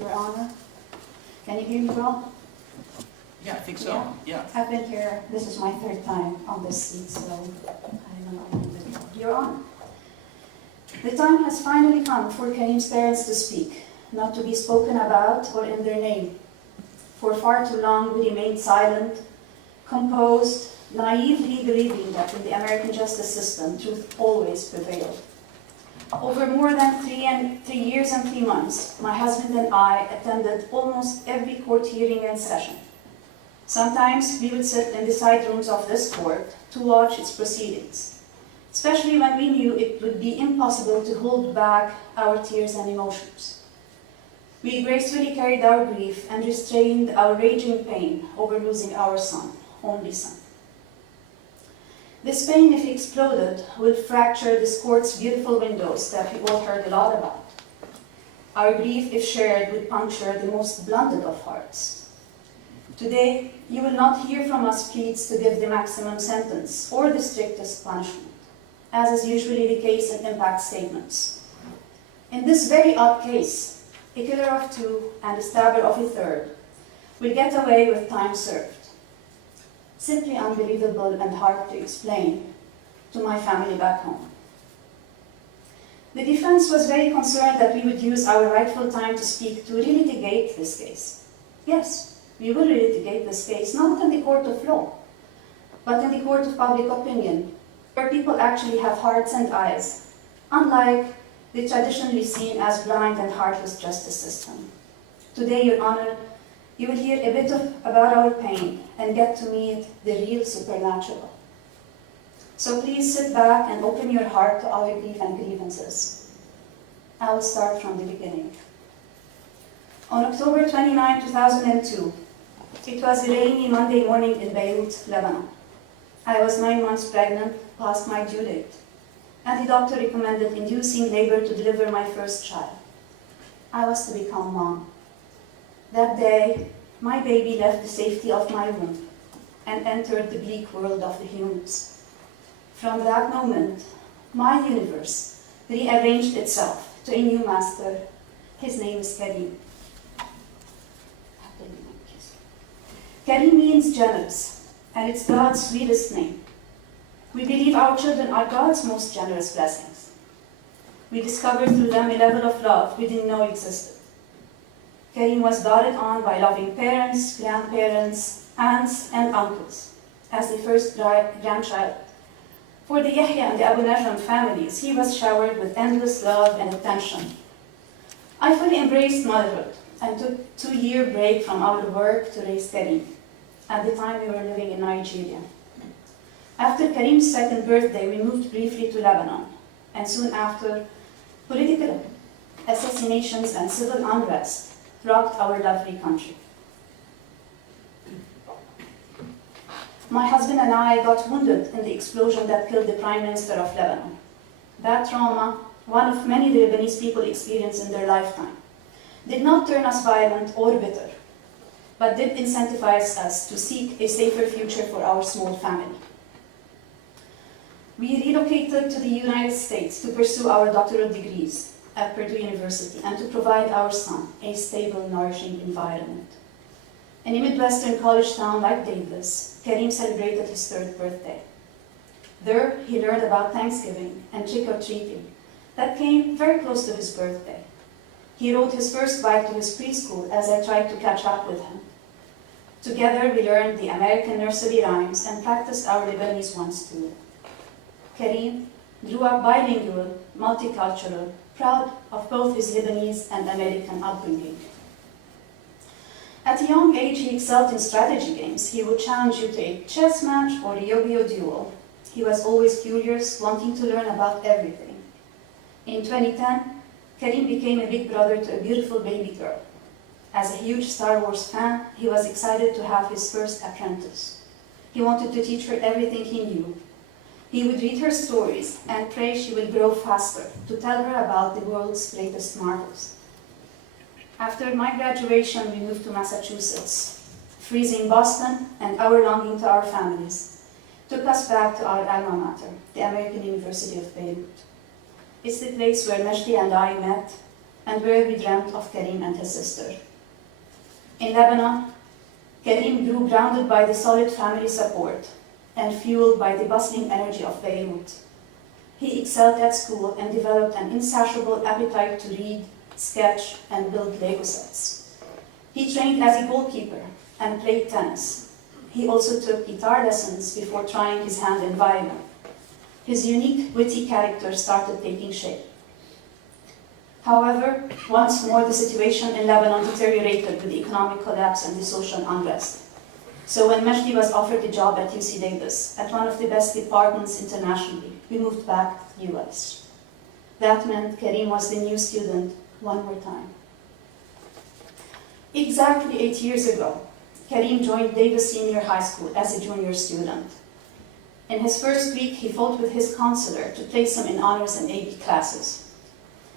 Your Honor. Can you hear me well? Yeah, I think so. Yeah. I've been here, this is my third time on this seat, so I don't know. Your Honor. The time has finally come for Karim's parents to speak, not to be spoken about or in their name. For far too long we remained silent, composed, naively believing that in the American justice system, truth always prevailed. Over more than 3 years and 3 months, my husband and I attended almost every court hearing and session. Sometimes we would sit in the side rooms of this court to watch its proceedings, especially when we knew it would be impossible to hold back our tears and emotions. We gracefully carried our grief and restrained our raging pain over losing our son, only son. This pain, if exploded, will fracture this court's beautiful windows that we all heard a lot about. Our grief, if shared, would puncture the most blunted of hearts. Today, you will not hear from us pleads to give the maximum sentence or the strictest punishment, as is usually the case in impact statements. In this very odd case, a killer of 2 and a stabber of a 3rd will get away with time served. Simply unbelievable and hard to explain to my family back home. The defense was very concerned that we would use our rightful time to speak to relitigate this case. Yes, we will relitigate this case, not in the court of law, but in the court of public opinion, where people actually have hearts and eyes, unlike the traditionally seen as blind and heartless justice system. Today, Your Honor, you will hear a bit about our pain and get to meet the real supernatural. So please sit back and open your heart to our grief and grievances. I will start from the beginning. On October 29, 2002, it was a rainy Monday morning in Beirut, Lebanon. I was 9 months pregnant, past my due date, and the doctor recommended inducing labor to deliver my first child. I was to become mom. That day, my baby left the safety of my womb and entered the bleak world of the humans. From that moment, my universe rearranged itself to a new master. His name is Karim. Karim means generous, and it's God's sweetest name. We believe our children are God's most generous blessings. We discovered through them a level of love we didn't know existed. Karim was doted on by loving parents, grandparents, aunts, and uncles. As the first grandchild for the Yehya and the Abou Najm families, he was showered with endless love and attention. I fully embraced motherhood and took a 2-year break from our work to raise Karim. At the time, we were living in Nigeria. After Karim's 2nd birthday, we moved briefly to Lebanon, and soon after, political assassinations and civil unrest rocked our lovely country. My husband and I got wounded in the explosion that killed the Prime Minister of Lebanon. That trauma, one of many the Lebanese people experience in their lifetime, did not turn us violent or bitter, but did incentivize us to seek a safer future for our small family. We relocated to the United States to pursue our doctoral degrees at Purdue University and to provide our son a stable, nourishing environment. In a Midwestern college town like Davis, Karim celebrated his 3rd birthday. There, he learned about Thanksgiving and trick-or-treating that came very close to his birthday. He rode his first bike to his preschool as I tried to catch up with him. Together, we learned the American nursery rhymes and practiced our Lebanese ones too. Karim grew up bilingual, multicultural, proud of both his Lebanese and American upbringing. At a young age, he excelled in strategy games. He would challenge you to a chess match or a yo-yo duel. He was always curious, wanting to learn about everything. In 2010, Karim became a big brother to a beautiful baby girl. As a huge Star Wars fan, he was excited to have his first apprentice. He wanted to teach her everything he knew. He would read her stories and pray she will grow faster to tell her about the world's greatest marvels. After my graduation, we moved to Massachusetts. Freezing Boston and our longing to our families took us back to our alma mater, the American University of Beirut. It's the place where Majdi and I met, and where we dreamt of Karim and his sister. In Lebanon, Karim grew grounded by the solid family support and fueled by the bustling energy of Beirut. He excelled at school and developed an insatiable appetite to read, sketch, and build Lego sets. He trained as a goalkeeper and played tennis. He also took guitar lessons before trying his hand in violin. His unique, witty character started taking shape. However, once more the situation in Lebanon deteriorated with the economic collapse and the social unrest. So when Majdi was offered a job at UC Davis, at one of the best departments internationally, we moved back to the US. That meant Karim was the new student one more time. Exactly 8 years ago, Karim joined Davis Senior High School as a junior student. In his first week, he fought with his counselor to place him in honors and AP classes.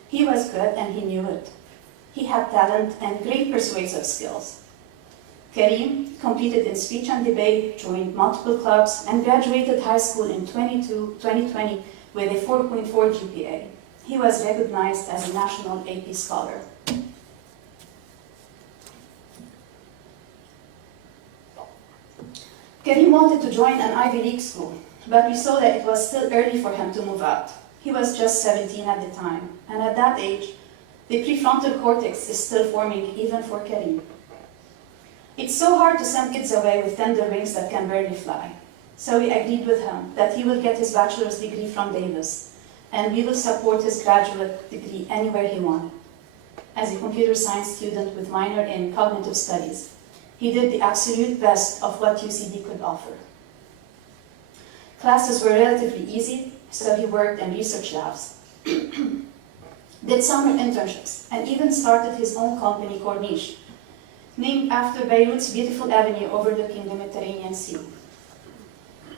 He was good and he knew it. He had talent and great persuasive skills. Karim competed in speech and debate, joined multiple clubs, and graduated high school in 2020 with a 4.4 GPA. He was recognized as a national AP scholar. Karim wanted to join an Ivy League school, but we saw that it was still early for him to move out. He was just 17 at the time, and at that age, the prefrontal cortex is still forming even for Karim. It's so hard to send kids away with tender wings that can barely fly. So we agreed with him that he will get his bachelor's degree from Davis, and we will support his graduate degree anywhere he wanted. As a computer science student with minor in cognitive studies, he did the absolute best of what UCD could offer. Classes were relatively easy, so he worked in research labs, did summer internships, and even started his own company, Corniche, named after Beirut's beautiful avenue overlooking the Mediterranean Sea.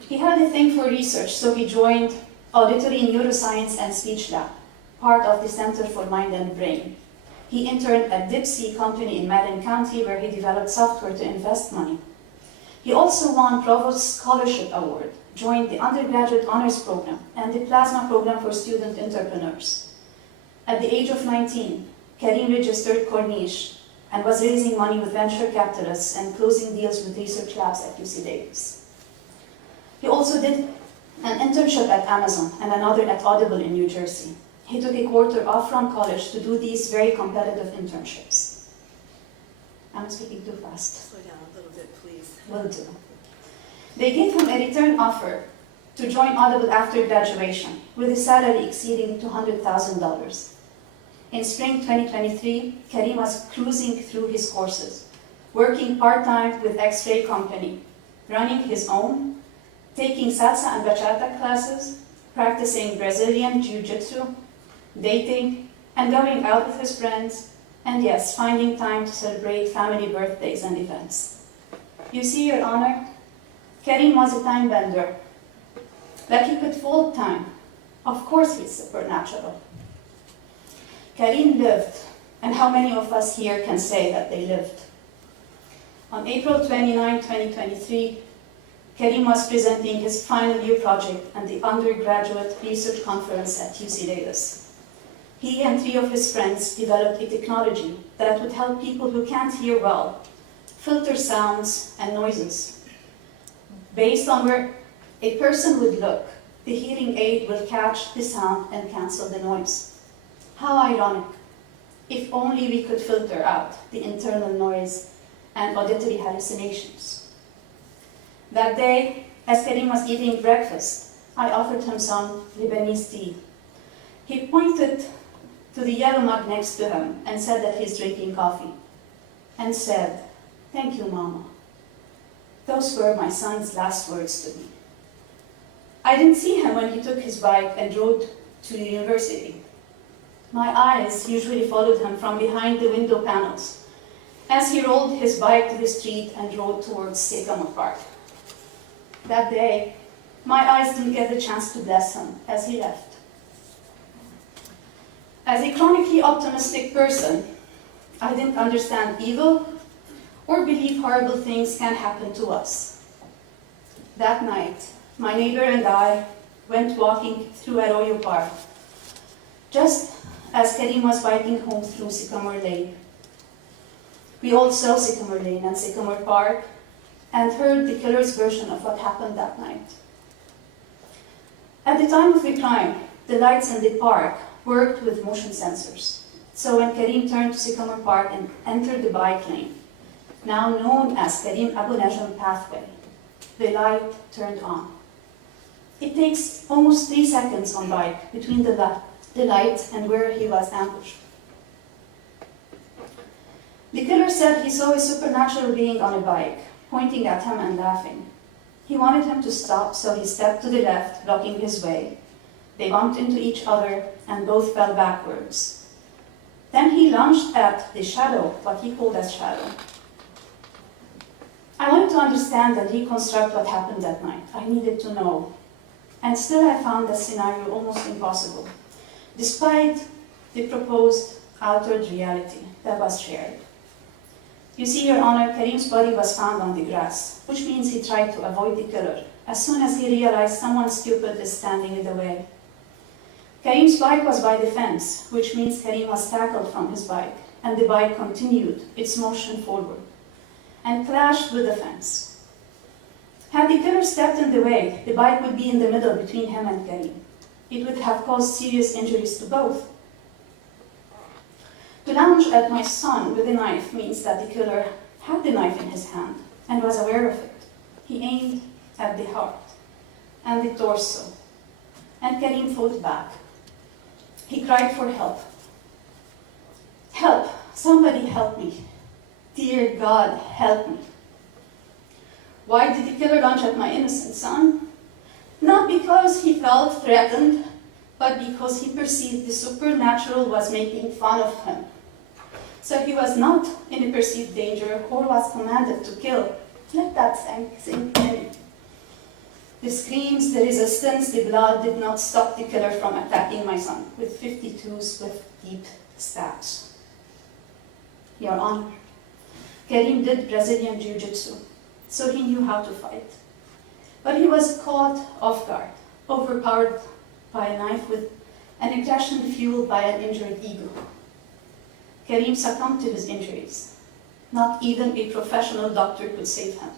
He had a thing for research, so he joined Auditory Neuroscience and Speech Lab, part of the Center for Mind and Brain. He interned at Dipsea Company in Marin County, where he developed software to invest money. He also won Provost Scholarship Award, joined the Undergraduate Honors Program and the Plasma Program for Student Entrepreneurs. At the age of 19, Karim registered Corniche and was raising money with venture capitalists and closing deals with research labs at UC Davis. He also did an internship at Amazon and another at Audible in New Jersey. He took a quarter off from college to do these very competitive internships. I'm speaking too fast. Slow down a little bit, please. Will do. They gave him a return offer to join Audible after graduation, with a salary exceeding $200,000. In spring 2023, Karim was cruising through his courses, working part-time with X-Ray Company, running his own, taking salsa and bachata classes, practicing Brazilian jiu-jitsu, dating, and going out with his friends, and yes, finding time to celebrate family birthdays and events. You see, Your Honor, Karim was a time bender. That he could fold time. Of course he's supernatural. Karim lived, and how many of us here can say that they lived? On April 29, 2023, Karim was presenting his final year project at the Undergraduate Research Conference at UC Davis. He and 3 of his friends developed a technology that would help people who can't hear well filter sounds and noises. Based on where a person would look, the hearing aid will catch the sound and cancel the noise. How ironic. If only we could filter out the internal noise and auditory hallucinations. That day, as Karim was eating breakfast, I offered him some Lebanese tea. He pointed to the yellow mug next to him and said that he's drinking coffee, and said, "Thank you, Mama." Those were my son's last words to me. I didn't see him when he took his bike and rode to the university. My eyes usually followed him from behind the window panels as he rolled his bike to the street and rode towards Sycamore Park. That day, my eyes didn't get the chance to bless him as he left. As a chronically optimistic person, I didn't understand evil or believe horrible things can happen to us. That night, my neighbor and I went walking through Arroyo Park, just as Karim was biking home through Sycamore Lane. We all saw Sycamore Lane and Sycamore Park and heard the killer's version of what happened that night. At the time of the crime, the lights in the park worked with motion sensors. So when Karim turned to Sycamore Park and entered the bike lane, now known as Karim Abou Najm pathway, the light turned on. It takes almost 3 seconds on bike between the light and where he was ambushed. The killer said he saw a supernatural being on a bike, pointing at him and laughing. He wanted him to stop, so he stepped to the left, blocking his way. They bumped into each other and both fell backwards. Then he lunged at the shadow, what he called as shadow. I wanted to understand and reconstruct what happened that night. I needed to know. And still I found the scenario almost impossible, despite the proposed altered reality that was shared. You see, Your Honor, Karim's body was found on the grass, which means he tried to avoid the killer as soon as he realized someone stupid is standing in the way. Karim's bike was by the fence, which means Karim was tackled from his bike, and the bike continued its motion forward and clashed with the fence. Had the killer stepped in the way, the bike would be in the middle between him and Karim. It would have caused serious injuries to both. To lunge at my son with a knife means that the killer had the knife in his hand and was aware of it. He aimed at the heart and the torso, and Karim fought back. He cried for help. Help! Somebody help me. Dear God, help me. Why did the killer lunge at my innocent son? Not because he felt threatened, but because he perceived the supernatural was making fun of him. So he was not in a perceived danger or was commanded to kill. Let that sink in. The screams, the resistance, the blood did not stop the killer from attacking my son with 52 swift, deep stabs. Your Honor, Karim did Brazilian Jiu-Jitsu, so he knew how to fight. But he was caught off guard, overpowered by a knife with an aggression fueled by an injured ego. Karim succumbed to his injuries. Not even a professional doctor could save him.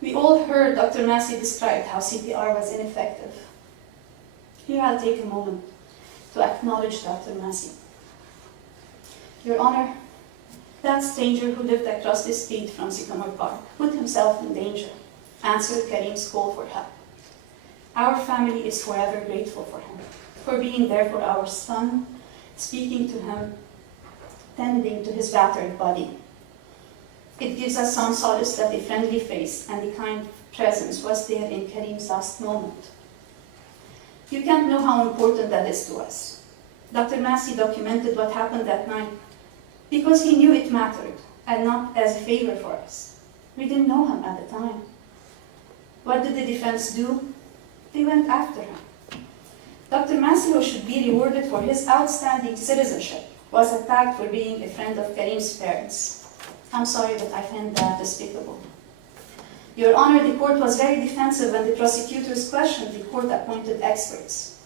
We all heard Dr. Massey describe how CPR was ineffective. Here I'll take a moment to acknowledge Dr. Massey. Your Honor, that stranger who lived across the street from Sycamore Park put himself in danger, answered Karim's call for help. Our family is forever grateful for him, for being there for our son, speaking to him, tending to his battered body. It gives us some solace that the friendly face and the kind presence was there in Karim's last moment. You can't know how important that is to us. Dr. Massey documented what happened that night because he knew it mattered and not as a favor for us. We didn't know him at the time. What did the defense do? They went after him. Dr. Massey, who should be rewarded for his outstanding citizenship, was attacked for being a friend of Karim's parents. I'm sorry, but I find that despicable. Your Honor, the court was very defensive when the prosecutors questioned the court-appointed experts.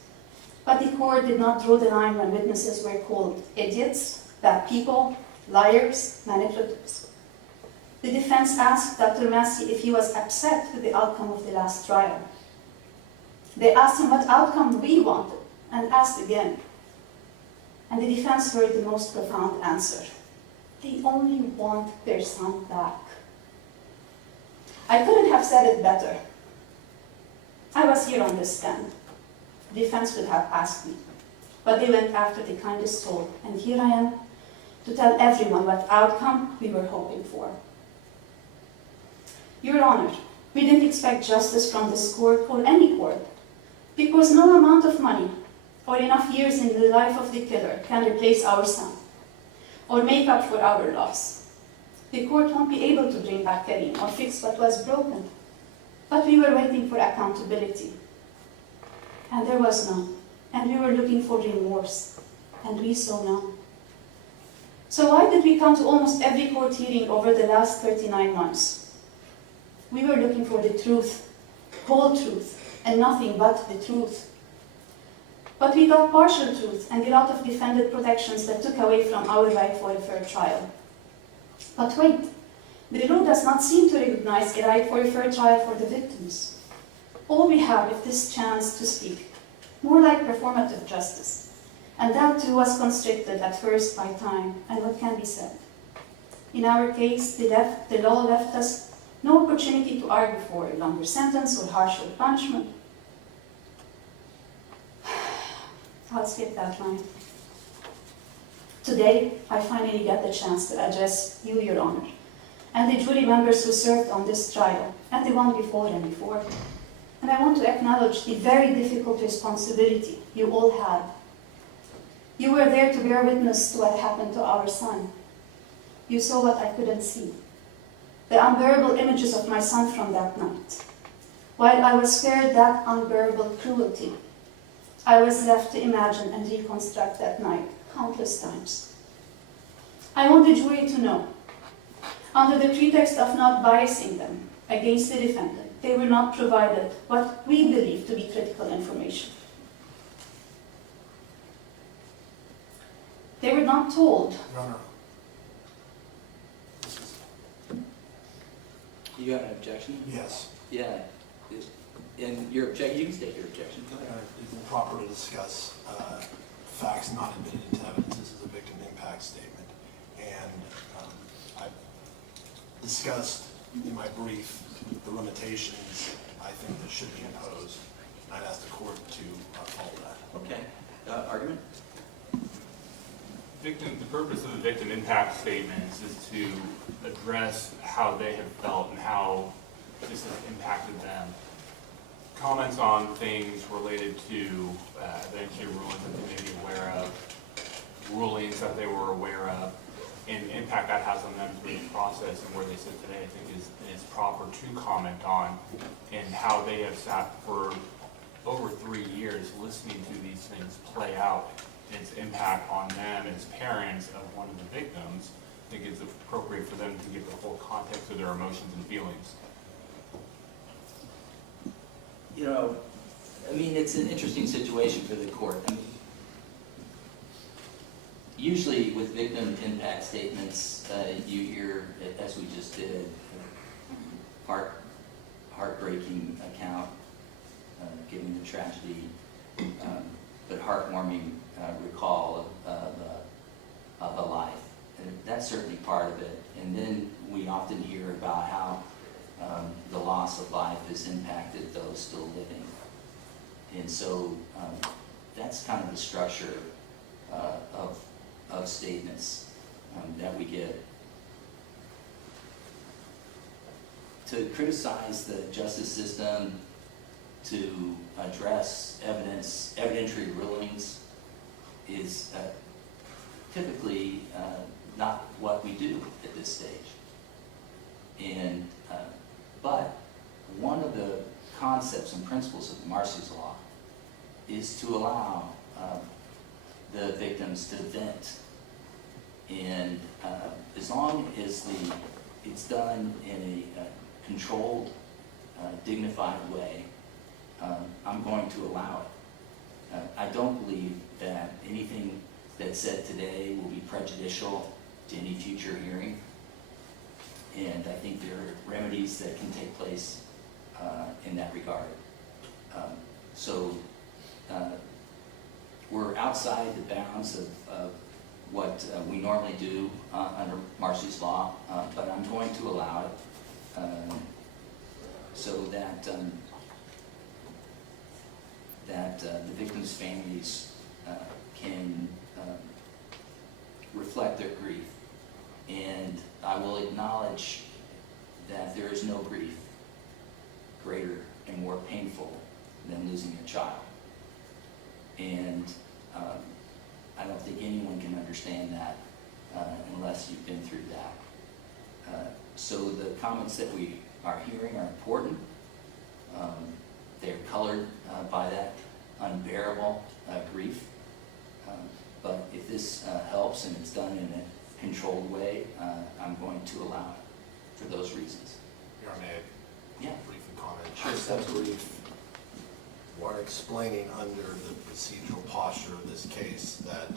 But the court did not draw the line when witnesses were called idiots, bad people, liars, manipulators. The defense asked Dr. Massey if he was upset with the outcome of the last trial. They asked him what outcome we wanted, and asked again. And the defense heard the most profound answer. They only want their son back. I couldn't have said it better. I was here on this stand. The defense would have asked me, but they went after the kindest soul, and here I am to tell everyone what outcome we were hoping for. Your Honor, we didn't expect justice from this court or any court, because no amount of money or enough years in the life of the killer can replace our son or make up for our loss. The court won't be able to bring back Karim or fix what was broken, but we were waiting for accountability. And there was none, and we were looking for remorse, and we saw none. So why did we come to almost every court hearing over the last 39 months? We were looking for the truth, whole truth, and nothing but the truth. But we got partial truth and a lot of defended protections that took away from our right for a fair trial. But wait, the law does not seem to recognize a right for a fair trial for the victims. All we have is this chance to speak, more like performative justice, and that too was constricted at first by time and what can be said. In our case, the law left us no opportunity to argue for a longer sentence or harsher punishment. I'll skip that line. Today, I finally got the chance to address you, Your Honor, and the jury members who served on this trial, and the one before and before. And I want to acknowledge the very difficult responsibility you all had. You were there to bear witness to what happened to our son. You saw what I couldn't see, the unbearable images of my son from that night. While I was spared that unbearable cruelty, I was left to imagine and reconstruct that night countless times. I want the jury to know, under the pretext of not biasing them against the defendant, they were not provided what we believe to be critical information. They were not told. Runner. You got an objection? Yes. Yeah. And your objection, you can state your objection. Go ahead. Is it proper to discuss facts not admitted into evidence? This is a victim impact statement. And I've discussed in my brief the limitations I think that should be imposed. And I'd ask the court to follow that. Okay. Argument? The purpose of the victim impact statements is to address how they have felt and how this has impacted them. Comments on things related to evidentiary rulings that they may be aware of, rulings that they were aware of, and the impact that has on them through the process and where they sit today, I think is proper to comment on, and how they have sat for over 3 years listening to these things play out, and its impact on them as parents of one of the victims. I think it's appropriate for them to give the whole context of their emotions and feelings. You know, I mean, it's an interesting situation for the court. I mean, usually with victim impact statements, you hear, as we just did, heartbreaking account, given the tragedy, but heartwarming recall of a life. And that's certainly part of it. And then we often hear about how the loss of life has impacted those still living. And so that's kind of the structure of statements that we get. To criticize the justice system, to address evidentiary rulings is typically not what we do at this stage. And but one of the concepts and principles of Marcy's Law is to allow the victims to vent. And as long as it's done in a controlled, dignified way, I'm going to allow it. I don't believe that anything that's said today will be prejudicial to any future hearing. And I think there are remedies that can take place in that regard. So we're outside the bounds of what we normally do under Marcy's Law, but I'm going to allow it so that the victims' families can reflect their grief. And I will acknowledge that there is no grief greater and more painful than losing a child. And I don't think anyone can understand that unless you've been through that. So the comments that we are hearing are important. They're colored by that unbearable grief. But if this helps and it's done in a controlled way, I'm going to allow it for those reasons. Your Honor, may I Yeah. briefly comment? Sure. That brief were explaining under the procedural posture of this case that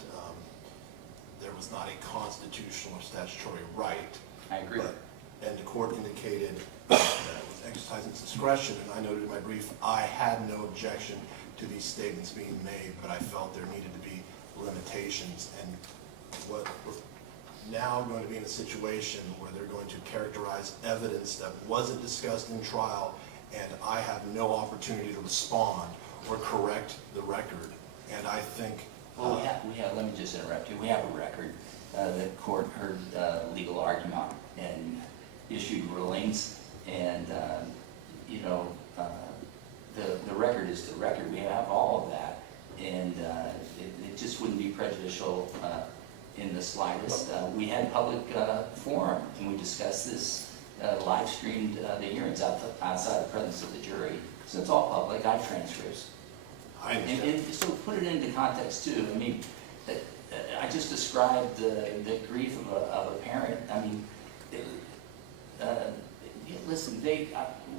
there was not a constitutional or statutory right. I agree. And the court indicated that it was exercising its discretion, and I noted in my brief, I had no objection to these statements being made, but I felt there needed to be limitations. And what we're now going to be in a situation where they're going to characterize evidence that wasn't discussed in trial, and I have no opportunity to respond or correct the record. And I think... Well, we have, let me just interrupt you. We have a record. The court heard legal argument and issued rulings, and the record is the record. We have all of that, and it just wouldn't be prejudicial in the slightest. We had public forum, and we discussed this, live streamed the hearings outside the presence of the jury. So it's all public. I have transcripts. I understand. And so put it into context too. I mean, I just described the grief of a parent. I mean, listen,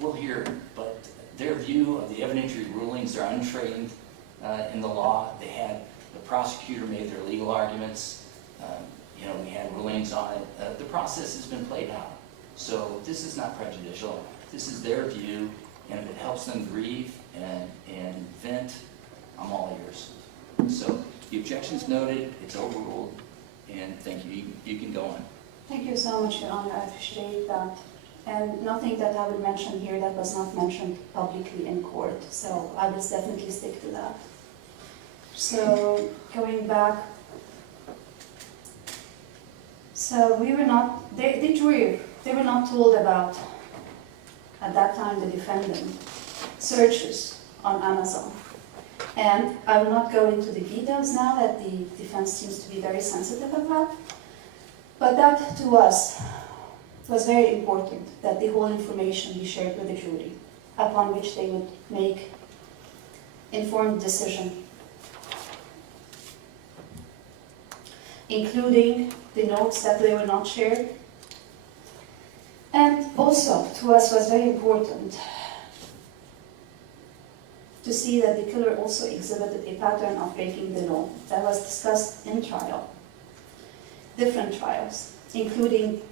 we'll hear, but their view of the evidentiary rulings are untrained in the law. The prosecutor made their legal arguments. We had rulings on it. The process has been played out. So this is not prejudicial. This is their view, and if it helps them grieve and vent, I'm all ears. So the objection's noted, it's overruled, and thank you. You can go on. Thank you so much, Your Honor. I appreciate that. And nothing that I would mention here that was not mentioned publicly in court. So I will definitely stick to that. So going back, so we were not, the jury, they were not told about, at that time, the defendant searches on Amazon. And I will not go into the details now that the defense seems to be very sensitive about. But that, to us, was very important, that the whole information be shared with the jury, upon which they would make informed decision, including the notes that they were not shared. And also, to us, was very important to see that the killer also exhibited a pattern of breaking the law that was discussed in trial, different trials, including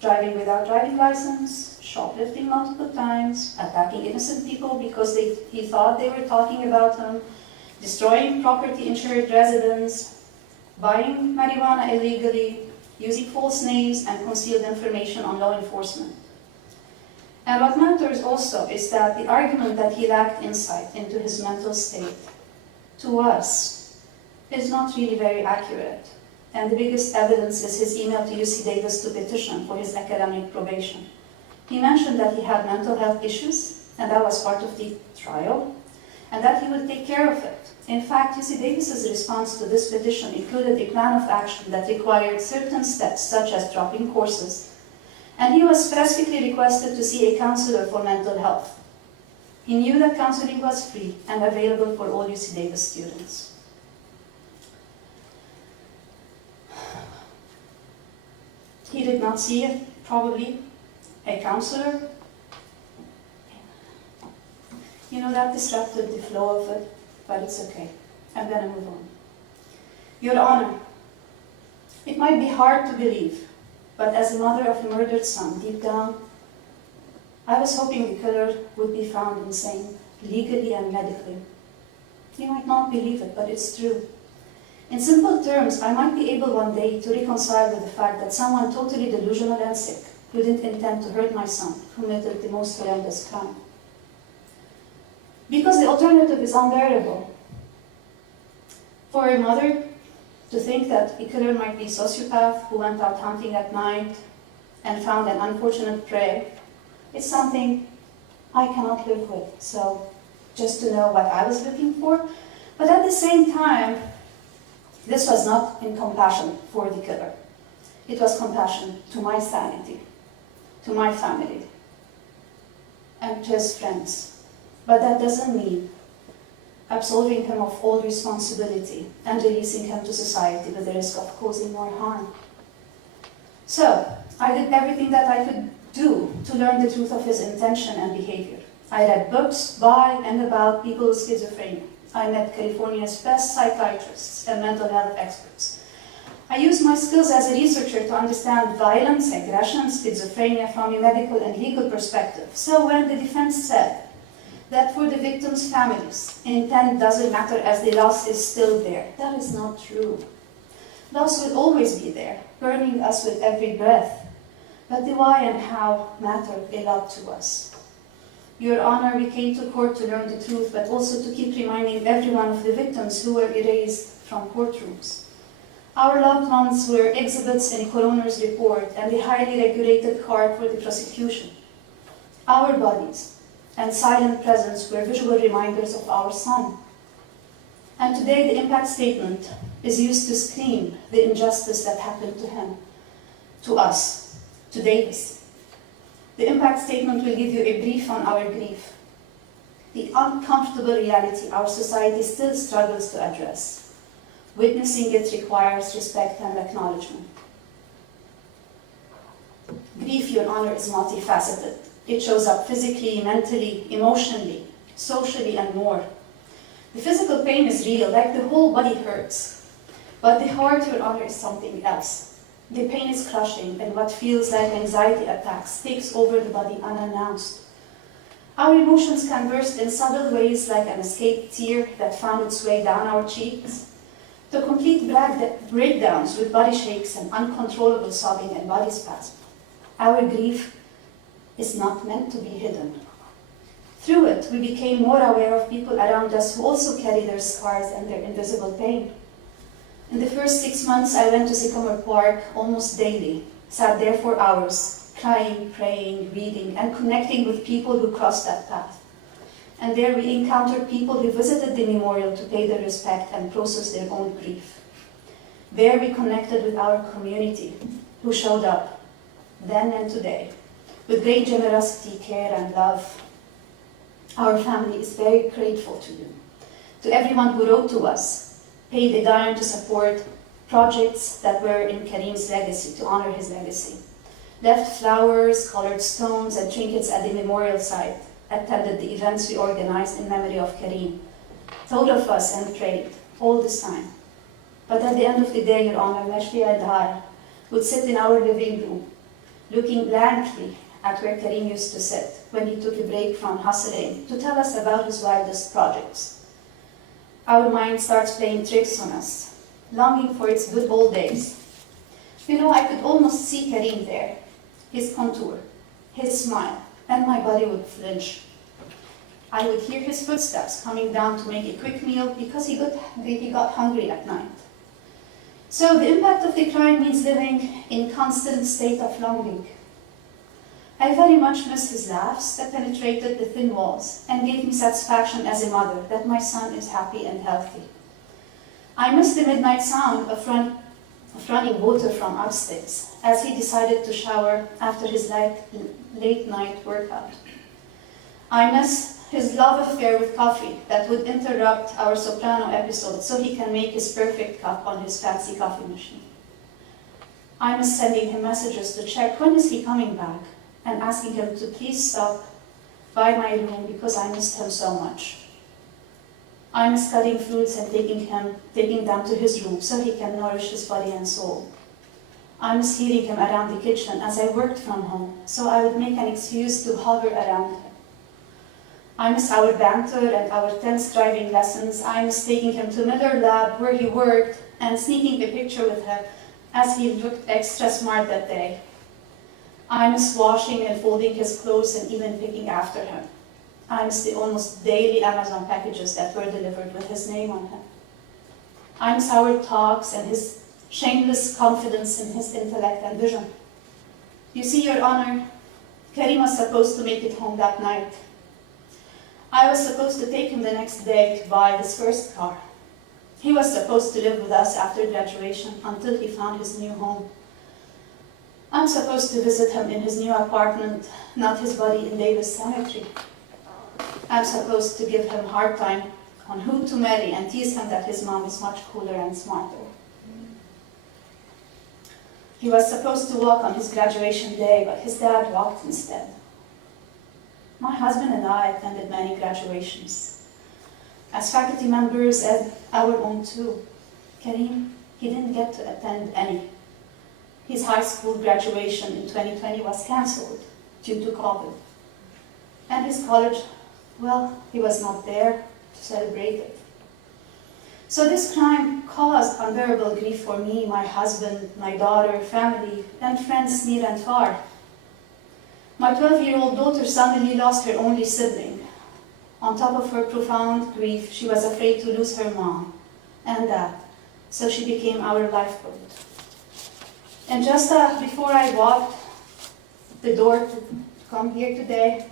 driving without driving license, shoplifting multiple times, attacking innocent people because he thought they were talking about him, destroying property insured residents, buying marijuana illegally, using false names and concealed information on law enforcement. And what matters also is that the argument that he lacked insight into his mental state, to us, is not really very accurate. And the biggest evidence is his email to UC Davis to petition for his academic probation. He mentioned that he had mental health issues, and that was part of the trial, and that he would take care of it. In fact, UC Davis's response to this petition included a plan of action that required certain steps, such as dropping courses, and he was specifically requested to see a counselor for mental health. He knew that counseling was free and available for all UC Davis students. He did not see probably a counselor. That disrupted the flow of it, but it's okay. I'm going to move on. Your Honor, it might be hard to believe, but as a mother of a murdered son, deep down, I was hoping the killer would be found insane, legally and medically. You might not believe it, but it's true. In simple terms, I might be able one day to reconcile with the fact that someone totally delusional and sick, who didn't intend to hurt my son, committed the most horrendous crime. Because the alternative is unbearable. For a mother to think that a killer might be a sociopath who went out hunting at night and found an unfortunate prey, it's something I cannot live with. So just to know what I was looking for. But at the same time, this was not in compassion for the killer. It was compassion to my sanity, to my family, and to his friends. But that doesn't mean absolving him of all responsibility and releasing him to society with the risk of causing more harm. So, I did everything that I could do to learn the truth of his intention and behavior. I read books by and about people with schizophrenia. I met California's best psychiatrists and mental health experts. I used my skills as a researcher to understand violence, aggression, schizophrenia from a medical and legal perspective. So when the defense said that for the victims' families, intent doesn't matter as the loss is still there, that is not true. Loss will always be there, burning us with every breath. But the why and how matter a lot to us. Your Honor, we came to court to learn the truth, but also to keep reminding everyone of the victims who were erased from courtrooms. Our loved ones were exhibits in a coroner's report and the highly regulated card for the prosecution. Our bodies and silent presence were visual reminders of our son. And today the impact statement is used to scream the injustice that happened to him, to us, to Davis. The impact statement will give you a brief on our grief, the uncomfortable reality our society still struggles to address. Witnessing it requires respect and acknowledgement. Grief, Your Honor, is multifaceted. It shows up physically, mentally, emotionally, socially, and more. The physical pain is real, like the whole body hurts. But the heart, Your Honor, is something else. The pain is crushing, and what feels like anxiety attacks takes over the body unannounced. Our emotions can burst in subtle ways, like an escaped tear that found its way down our cheeks, to complete breakdowns with body shakes and uncontrollable sobbing and body spasm. Our grief is not meant to be hidden. Through it, we became more aware of people around us who also carry their scars and their invisible pain. In the first 6 months, I went to Sycamore Park almost daily, sat there for hours, crying, praying, reading, and connecting with people who crossed that path. And there we encountered people who visited the memorial to pay their respect and process their own grief. There we connected with our community, who showed up, then and today, with great generosity, care, and love. Our family is very grateful to you, to everyone who wrote to us, paid a dime to support projects that were in Karim's legacy, to honor his legacy, left flowers, colored stones, and trinkets at the memorial site, attended the events we organized in memory of Karim, thought of us and prayed all this time. But at the end of the day, Your Honor, Majdi and I would sit in our living room, looking blankly at where Karim used to sit when he took a break from hustling to tell us about his wildest projects. Our mind starts playing tricks on us, longing for its good old days. You know, I could almost see Karim there, his contour, his smile, and my body would flinch. I would hear his footsteps coming down to make a quick meal because he got hungry at night. So the impact of the crime means living in constant state of longing. I very much miss his laughs that penetrated the thin walls and gave me satisfaction as a mother that my son is happy and healthy. I miss the midnight sound of running water from upstairs as he decided to shower after his late night workout. I miss his love affair with coffee that would interrupt our soprano episode so he can make his perfect cup on his fancy coffee machine. I miss sending him messages to check when is he coming back and asking him to please stop by my room because I missed him so much. I miss cutting fruits and taking them to his room so he can nourish his body and soul. I miss hearing him around the kitchen as I worked from home, so I would make an excuse to hover around him. I miss our banter and our tense driving lessons. I miss taking him to Miller Lab where he worked and sneaking a picture with him as he looked extra smart that day. I miss washing and folding his clothes and even picking after him. I miss the almost daily Amazon packages that were delivered with his name on them. I miss our talks and his shameless confidence in his intellect and vision. You see, Your Honor, Karim was supposed to make it home that night. I was supposed to take him the next day to buy his first car. He was supposed to live with us after graduation until he found his new home. I'm supposed to visit him in his new apartment, not his body in Davis Cemetery. I'm supposed to give him a hard time on who to marry and tease him that his mom is much cooler and smarter. He was supposed to walk on his graduation day, but his dad walked instead. My husband and I attended many graduations. As faculty members at our own too. Karim, he didn't get to attend any. His high school graduation in 2020 was cancelled due to COVID. And his college, well, he was not there to celebrate it. So this crime caused unbearable grief for me, my husband, my daughter, family, and friends near and far. My 12-year-old daughter suddenly lost her only sibling. On top of her profound grief, she was afraid to lose her mom and dad, so she became our lifeboat. And just before I walked the door to come here today,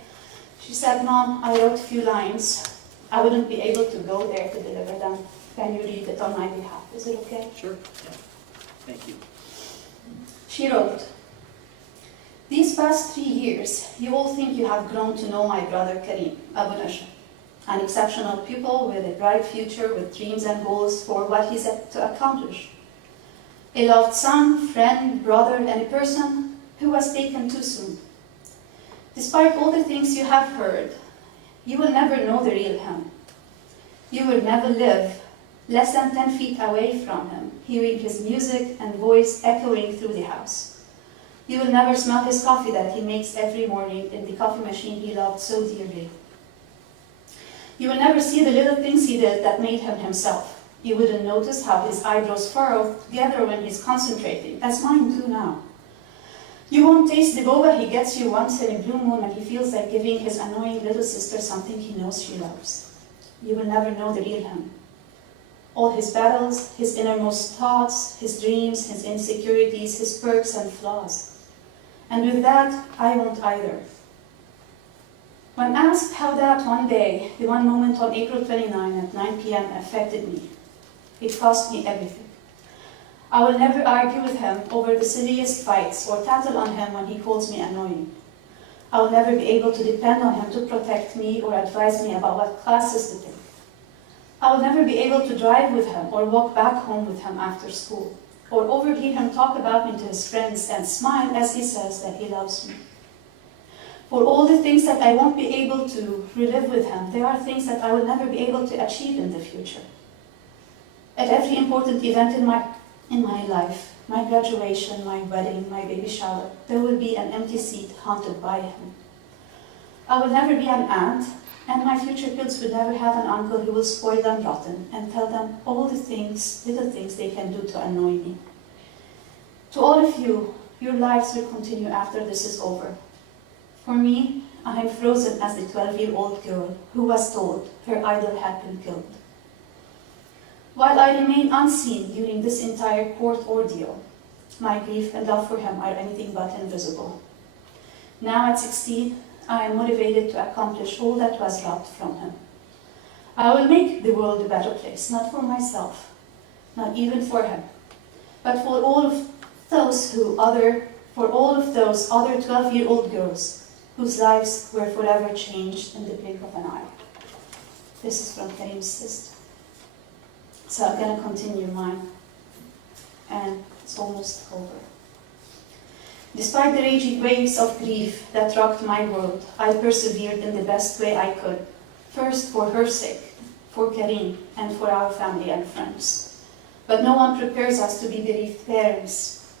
she said, "Mom, I wrote a few lines. I wouldn't be able to go there to deliver them. Can you read it on my behalf? Is it okay?" Sure, yeah. Thank you. She wrote, "These past 3 years, you all think you have grown to know my brother Karim Abou Najm, an exceptional pupil with a bright future, with dreams and goals for what he's set to accomplish. A loved son, friend, brother, and a person who was taken too soon. Despite all the things you have heard, you will never know the real him. You will never live less than 10 feet away from him, hearing his music and voice echoing through the house. You will never smell his coffee that he makes every morning in the coffee machine he loved so dearly. You will never see the little things he did that made him himself. You wouldn't notice how his eyebrows furrow together when he's concentrating, as mine do now. You won't taste the boba he gets you once in a blue moon when he feels like giving his annoying little sister something he knows she loves. You will never know the real him. All his battles, his innermost thoughts, his dreams, his insecurities, his perks and flaws. And with that, I won't either. When asked how that one day, the one moment on April 29 at 9 p.m. affected me, it cost me everything. I will never argue with him over the silliest fights or tattle on him when he calls me annoying. I will never be able to depend on him to protect me or advise me about what classes to take. I will never be able to drive with him or walk back home with him after school, or overhear him talk about me to his friends and smile as he says that he loves me. For all the things that I won't be able to relive with him, there are things that I will never be able to achieve in the future. At every important event in my life, my graduation, my wedding, my baby shower, there will be an empty seat haunted by him. I will never be an aunt, and my future kids will never have an uncle who will spoil them rotten and tell them all the things, little things they can do to annoy me. To all of you, your lives will continue after this is over. For me, I am frozen as the 12-year-old girl who was told her idol had been killed. While I remain unseen during this entire court ordeal, my grief and love for him are anything but invisible. Now at 16, I am motivated to accomplish all that was robbed from him. I will make the world a better place, not for myself, not even for him, but for all of those other 12-year-old girls whose lives were forever changed in the blink of an eye. This is from Karim's sister. So I'm going to continue mine, and it's almost over. Despite the raging waves of grief that rocked my world, I persevered in the best way I could. First, for her sake, for Karim, and for our family and friends. But no one prepares us to be bereaved parents.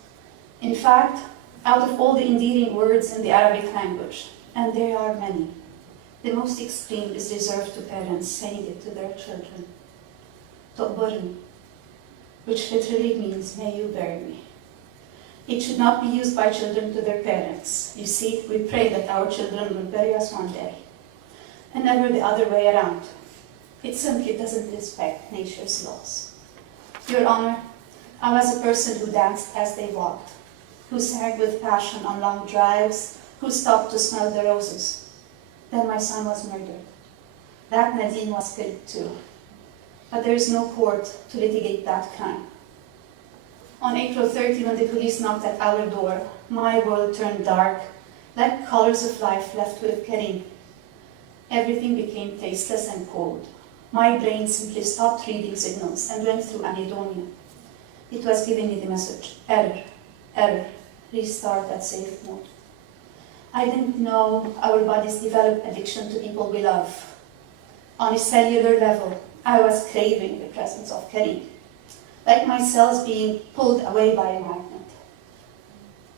In fact, out of all the endearing words in the Arabic language, and there are many, the most extreme is reserved to parents saying it to their children. Tu'burni, which literally means, may you bury me. It should not be used by children to their parents. You see, we pray that our children will bury us one day, and never the other way around. It simply doesn't respect nature's laws. Your Honor, I was a person who danced as they walked, who sang with passion on long drives, who stopped to smell the roses. Then my son was murdered. That Nadine was killed too. But there is no court to litigate that crime. On April 30, when the police knocked at our door, my world turned dark, like colors of life left with Karim. Everything became tasteless and cold. My brain simply stopped reading signals and went through anhedonia. It was giving me the message, error, error, restart at safe mode. I didn't know our bodies develop addiction to people we love. On a cellular level, I was craving the presence of Karim, like my cells being pulled away by a magnet.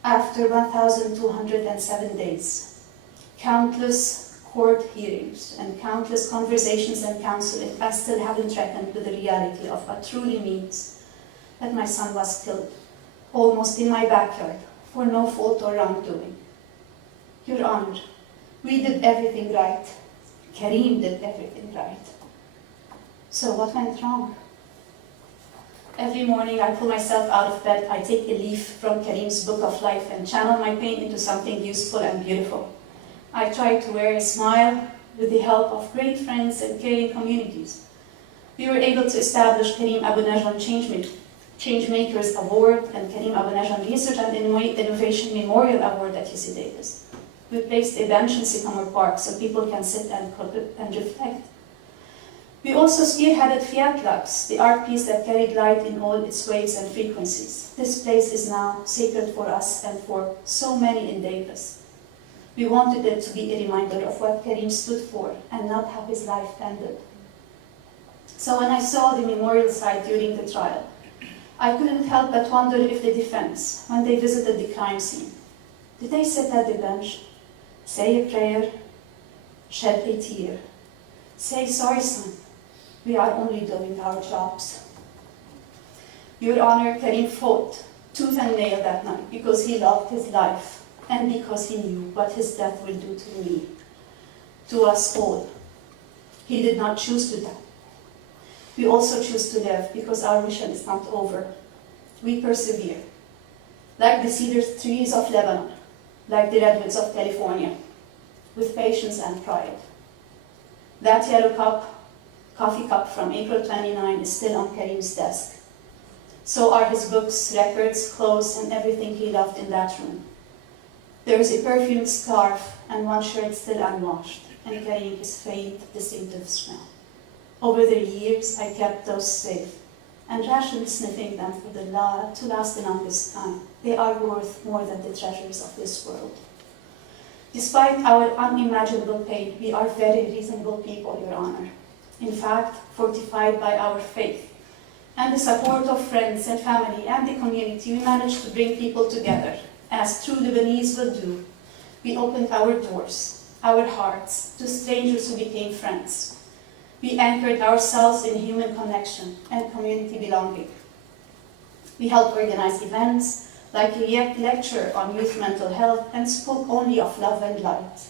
After 1,207 days, countless court hearings and countless conversations and counseling, I still haven't reckoned with the reality of what truly means that my son was killed, almost in my backyard, for no fault or wrongdoing. Your Honor, we did everything right. Karim did everything right. So what went wrong? Every morning I pull myself out of bed, I take a leaf from Karim's book of life and channel my pain into something useful and beautiful. I try to wear a smile with the help of great friends and caring communities. We were able to establish Karim Abou Najm Changemakers Award and Karim Abou Najm Research and Innovation Memorial Award at UC Davis. We placed a bench in Sycamore Park so people can sit and reflect. We also spearheaded Fiat Lux, the art piece that carried light in all its waves and frequencies. This place is now sacred for us and for so many in Davis. We wanted it to be a reminder of what Karim stood for and not how his life ended. So when I saw the memorial site during the trial, I couldn't help but wonder if the defense, when they visited the crime scene, did they sit at the bench, say a prayer, shed a tear, say, "Sorry, son, we are only doing our jobs"? Your Honor, Karim fought tooth and nail that night because he loved his life and because he knew what his death will do to me, to us all. He did not choose to die. We also choose to live because our mission is not over. We persevere, like the cedar trees of Lebanon, like the redwoods of California, with patience and pride. That yellow coffee cup from April 29 is still on Karim's desk. So are his books, records, clothes, and everything he loved in that room. There is a perfumed scarf and one shirt still unwashed, and carrying his faint, distinctive smell. Over the years, I kept those safe, and rationed sniffing them for to last the longest time. They are worth more than the treasures of this world. Despite our unimaginable pain, we are very reasonable people, Your Honor. In fact, fortified by our faith and the support of friends and family and the community, we managed to bring people together, as true Lebanese will do. We opened our doors, our hearts, to strangers who became friends. We anchored ourselves in human connection and community belonging. We helped organize events, like a lecture on youth mental health, and spoke only of love and light.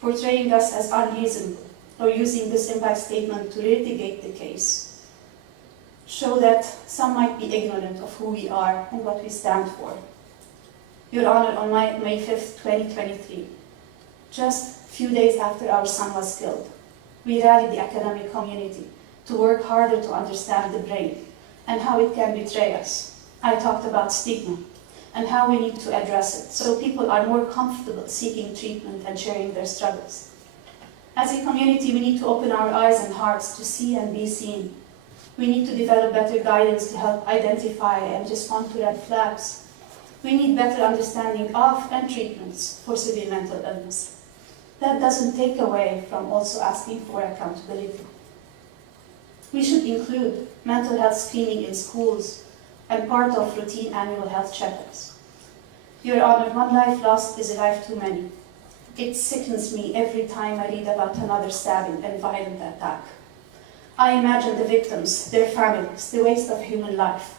Portraying us as unreasonable, or using this impact statement to litigate the case, show that some might be ignorant of who we are and what we stand for. Your Honor, on May 5th, 2023, just a few days after our son was killed, we rallied the academic community to work harder to understand the brain and how it can betray us. I talked about stigma and how we need to address it so people are more comfortable seeking treatment and sharing their struggles. As a community, we need to open our eyes and hearts to see and be seen. We need to develop better guidance to help identify and respond to red flags. We need better understanding of and treatments for severe mental illness. That doesn't take away from also asking for accountability. We should include mental health screening in schools and part of routine annual health checkups. Your Honor, one life lost is a life too many. It sickens me every time I read about another stabbing and violent attack. I imagine the victims, their families, the waste of human life.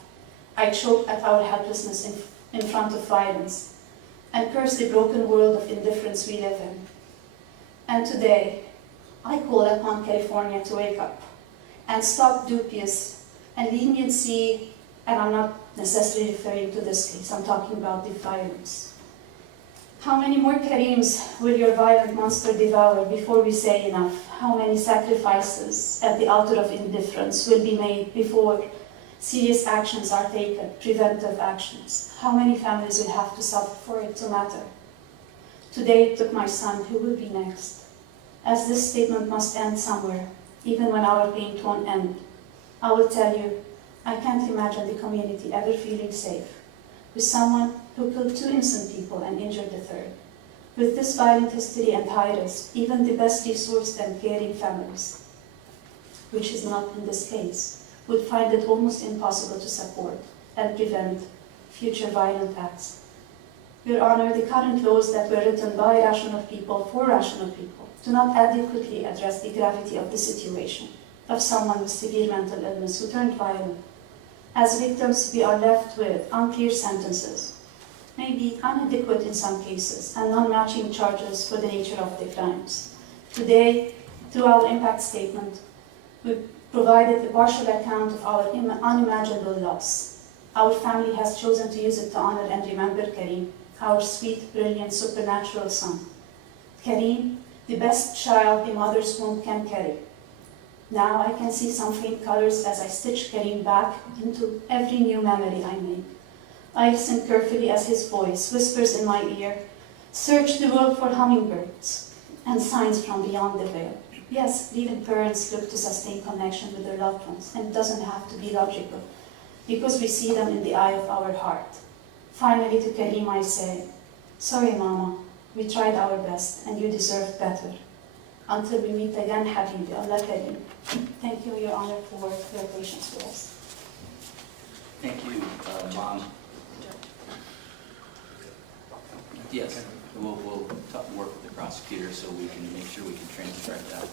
I choke at our helplessness in front of violence and curse the broken world of indifference we live in. And today, I call upon California to wake up and stop dubious and leniency, and I'm not necessarily referring to this case, I'm talking about the violence. How many more Karims will your violent monster devour before we say enough? How many sacrifices at the altar of indifference will be made before serious actions are taken, preventive actions? How many families will have to suffer for it to matter? Today it took my son, who will be next. As this statement must end somewhere, even when our pain won't end, I will tell you, I can't imagine the community ever feeling safe with someone who killed 2 innocent people and injured the 3rd, With this violent history and high risk, even the best resourced and caring families, which is not in this case, would find it almost impossible to support and prevent future violent acts. Your Honor, the current laws that were written by rational people for rational people do not adequately address the gravity of the situation of someone with severe mental illness who turned violent. As victims, we are left with unclear sentences, maybe inadequate in some cases, and non-matching charges for the nature of the crimes. Today, through our impact statement, we provided a partial account of our unimaginable loss. Our family has chosen to use it to honor and remember Karim, our sweet, brilliant, supernatural son. Karim, the best child a mother's womb can carry. Now I can see some faint colors as I stitch Karim back into every new memory I make. I listen carefully as his voice whispers in my ear, "Search the world for hummingbirds," and signs from beyond the veil. Yes, even parents look to sustain connection with their loved ones, and it doesn't have to be logical, because we see them in the eye of our heart. Finally, to Karim I say, "Sorry, Mama, we tried our best, and you deserved better. Until we meet again, Habibi, Allah Karim." Thank you, Your Honor, for your patience with us. Thank you, Mom. Yes, we'll work with the prosecutor so we can make sure we can transcribe that.